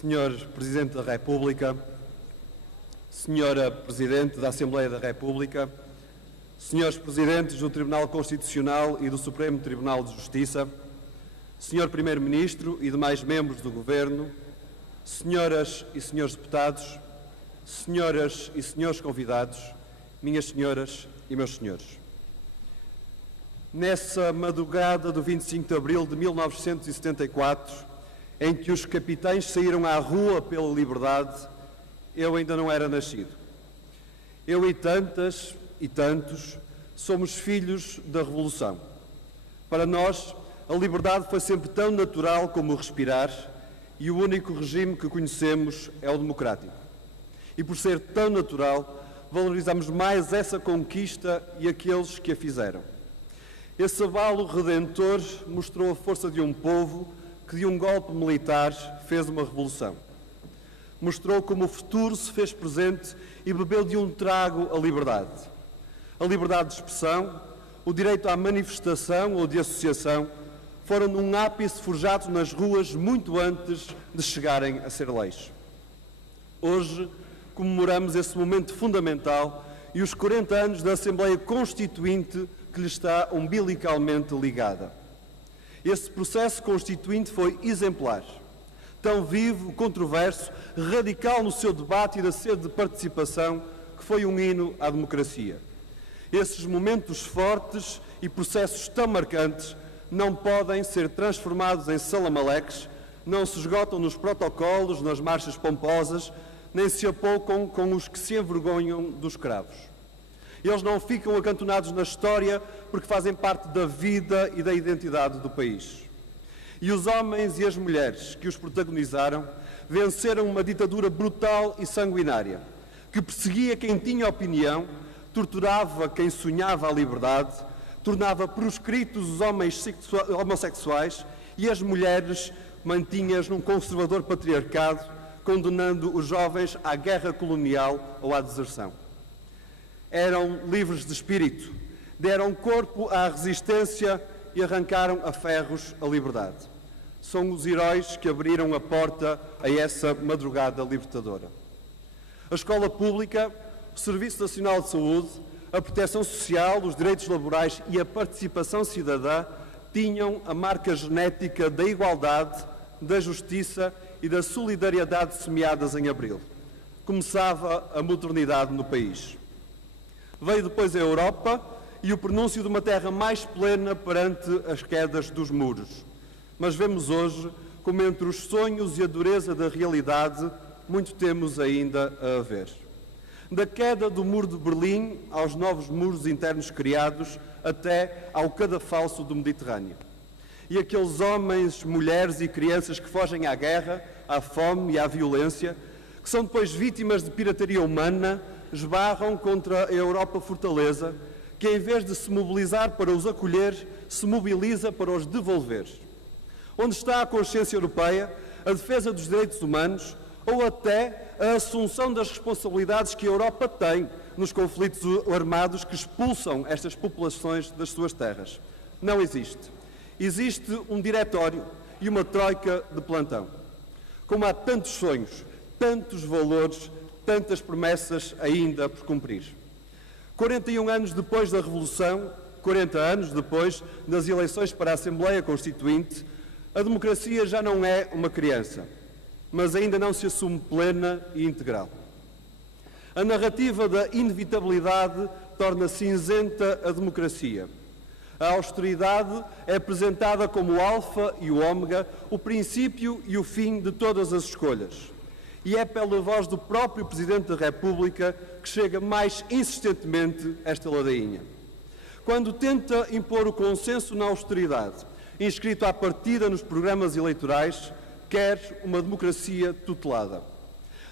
Senhor Presidente da República, Senhora Presidente da Assembleia da República, Senhores Presidentes do Tribunal Constitucional e do Supremo Tribunal de Justiça, Senhor Primeiro-Ministro e demais membros do Governo, Senhoras e Senhores Deputados, Senhoras e Senhores Convidados, minhas senhoras e meus senhores. Nessa madrugada do 25 de abril de 1974, em que os capitães saíram à rua pela liberdade, eu ainda não era nascido. Eu e tantas e tantos somos filhos da Revolução. Para nós, a liberdade foi sempre tão natural como o respirar, e o único regime que conhecemos é o democrático. E por ser tão natural, valorizamos mais essa conquista e aqueles que a fizeram. Esse abalo redentor mostrou a força de um povo que de um golpe militar fez uma revolução. Mostrou como o futuro se fez presente e bebeu de um trago a liberdade. A liberdade de expressão, o direito à manifestação ou de associação foram num ápice forjados nas ruas muito antes de chegarem a ser leis. Hoje comemoramos esse momento fundamental e os 40 anos da Assembleia Constituinte que lhe está umbilicalmente ligada. Esse processo constituinte foi exemplar, tão vivo, controverso, radical no seu debate e na sede de participação, que foi um hino à democracia. Esses momentos fortes e processos tão marcantes não podem ser transformados em salamaleques, não se esgotam nos protocolos, nas marchas pomposas, nem se apoucam com os que se envergonham dos cravos. Eles não ficam acantonados na história porque fazem parte da vida e da identidade do país. E os homens e as mulheres que os protagonizaram venceram uma ditadura brutal e sanguinária, que perseguia quem tinha opinião, torturava quem sonhava a liberdade, tornava proscritos os homens homossexuais e as mulheres mantinhas num conservador patriarcado, condenando os jovens à guerra colonial ou à deserção. Eram livres de espírito, deram corpo à resistência e arrancaram a ferros a liberdade. São os heróis que abriram a porta a essa madrugada libertadora. A escola pública, o Serviço Nacional de Saúde, a proteção social, os direitos laborais e a participação cidadã tinham a marca genética da igualdade, da justiça e da solidariedade semeadas em abril. Começava a modernidade no país. Veio depois a Europa e o prenúncio de uma terra mais plena perante as quedas dos muros. Mas vemos hoje como entre os sonhos e a dureza da realidade muito temos ainda a ver. Da queda do muro de Berlim aos novos muros internos criados até ao cadafalso do Mediterrâneo. E aqueles homens, mulheres e crianças que fogem à guerra, à fome e à violência, que são depois vítimas de pirataria humana, esbarram contra a Europa fortaleza, que em vez de se mobilizar para os acolher, se mobiliza para os devolver. Onde está a consciência europeia, a defesa dos direitos humanos ou até a assunção das responsabilidades que a Europa tem nos conflitos armados que expulsam estas populações das suas terras? Não existe. Existe um diretório e uma troika de plantão. Como há tantos sonhos, tantos valores, tantas promessas ainda por cumprir. 41 anos depois da Revolução, 40 anos depois das eleições para a Assembleia Constituinte, a democracia já não é uma criança, mas ainda não se assume plena e integral. A narrativa da inevitabilidade torna cinzenta a democracia. A austeridade é apresentada como o alfa e o ômega, o princípio e o fim de todas as escolhas. E é pela voz do próprio Presidente da República que chega mais insistentemente esta ladainha. Quando tenta impor o consenso na austeridade, inscrito à partida nos programas eleitorais, quer uma democracia tutelada.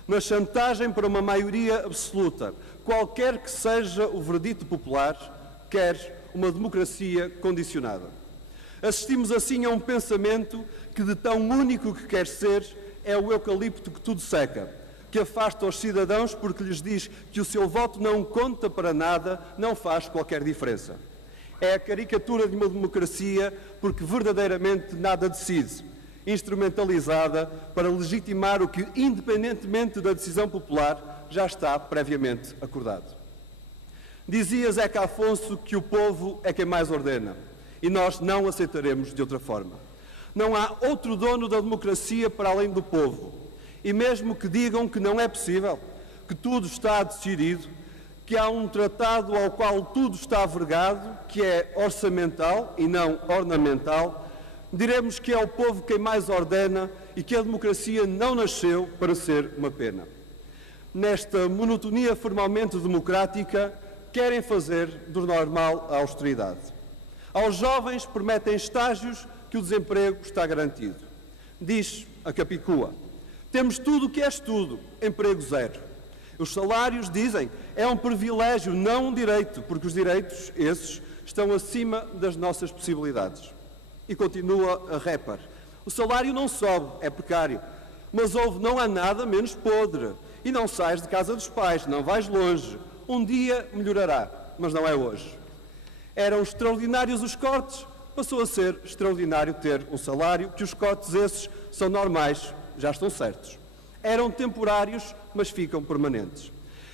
Na chantagem para uma maioria absoluta, qualquer que seja o veredito popular, quer uma democracia condicionada. Assistimos assim a um pensamento que de tão único que quer ser é o eucalipto que tudo seca, que afasta os cidadãos porque lhes diz que o seu voto não conta para nada, não faz qualquer diferença. É a caricatura de uma democracia porque verdadeiramente nada decide. instrumentalizada para legitimar o que, independentemente da decisão popular, já está previamente acordado. Dizia Zeca Afonso que o povo é quem mais ordena, e nós não aceitaremos de outra forma. Não há outro dono da democracia para além do povo, e mesmo que digam que não é possível, que tudo está decidido, que há um tratado ao qual tudo está vergado, que é orçamental e não ornamental, diremos que é o povo quem mais ordena e que a democracia não nasceu para ser uma pena. Nesta monotonia formalmente democrática, querem fazer do normal a austeridade. Aos jovens prometem estágios que o desemprego está garantido. Diz a Capicua: temos tudo o que é estudo, emprego zero. Os salários, dizem, é um privilégio, não um direito, porque os direitos, esses, estão acima das nossas possibilidades. E continua a Repar: o salário não sobe, é precário, mas não há nada menos podre. E não sais de casa dos pais, não vais longe. Um dia melhorará, mas não é hoje. Eram extraordinários os cortes, passou a ser extraordinário ter um salário, que os cortes esses são normais, já estão certos. Eram temporários, mas ficam permanentes.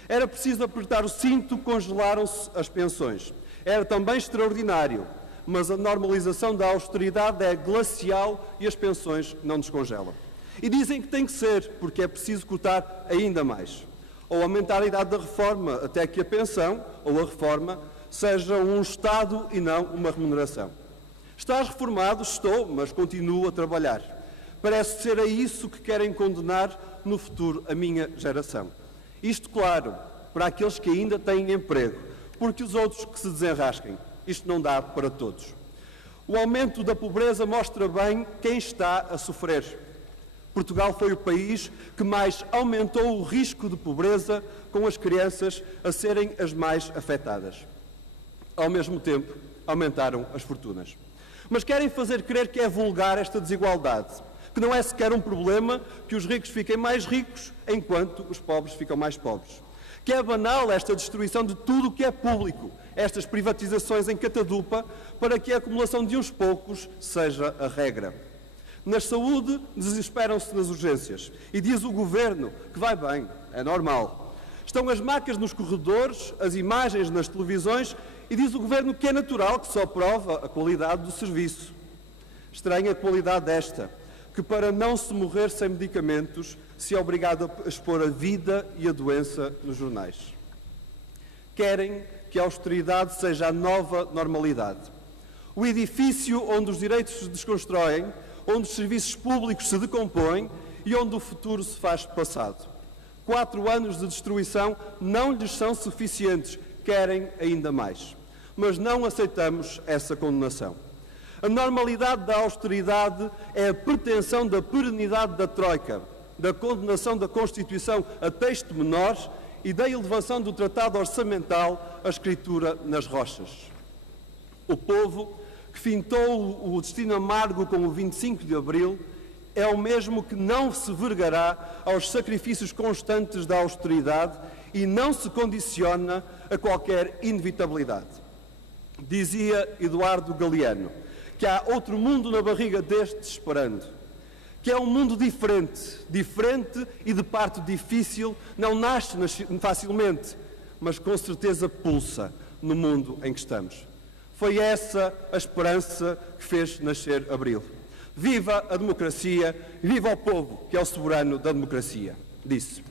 Era preciso apertar o cinto, congelaram-se as pensões. Era também extraordinário, mas a normalização da austeridade é glacial e as pensões não descongelam. E dizem que tem que ser, porque é preciso cortar ainda mais. Ou aumentar a idade da reforma, até que a pensão, ou a reforma, seja um Estado e não uma remuneração. Estás reformado? Estou, mas continuo a trabalhar. Parece ser a isso que querem condenar no futuro a minha geração. Isto, claro, para aqueles que ainda têm emprego, porque os outros que se desenrasquem. Isto não dá para todos. O aumento da pobreza mostra bem quem está a sofrer. Portugal foi o país que mais aumentou o risco de pobreza, com as crianças a serem as mais afetadas. Ao mesmo tempo, aumentaram as fortunas. Mas querem fazer crer que é vulgar esta desigualdade, que não é sequer um problema que os ricos fiquem mais ricos, enquanto os pobres ficam mais pobres. Que é banal esta destruição de tudo o que é público, estas privatizações em catadupa, para que a acumulação de uns poucos seja a regra. Na saúde, desesperam-se nas urgências. E diz o Governo que vai bem, é normal. Estão as macas nos corredores, as imagens nas televisões, e diz o Governo que é natural, que só prova a qualidade do serviço. Estranha qualidade esta, que para não se morrer sem medicamentos, se é obrigado a expor a vida e a doença nos jornais. Querem que a austeridade seja a nova normalidade. O edifício onde os direitos se desconstroem, onde os serviços públicos se decompõem e onde o futuro se faz passado. 4 anos de destruição não lhes são suficientes, querem ainda mais. Mas não aceitamos essa condenação. A normalidade da austeridade é a pretensão da perenidade da Troika, da condenação da Constituição a texto menor e da elevação do Tratado Orçamental à escritura nas rochas. O povo que fintou o destino amargo com o 25 de Abril, é o mesmo que não se vergará aos sacrifícios constantes da austeridade e não se condiciona a qualquer inevitabilidade. Dizia Eduardo Galeano que há outro mundo na barriga deste esperando, que é um mundo diferente e de parto difícil, não nasce facilmente, mas com certeza pulsa no mundo em que estamos. Foi essa a esperança que fez nascer Abril. Viva a democracia, viva o povo, que é o soberano da democracia, disse.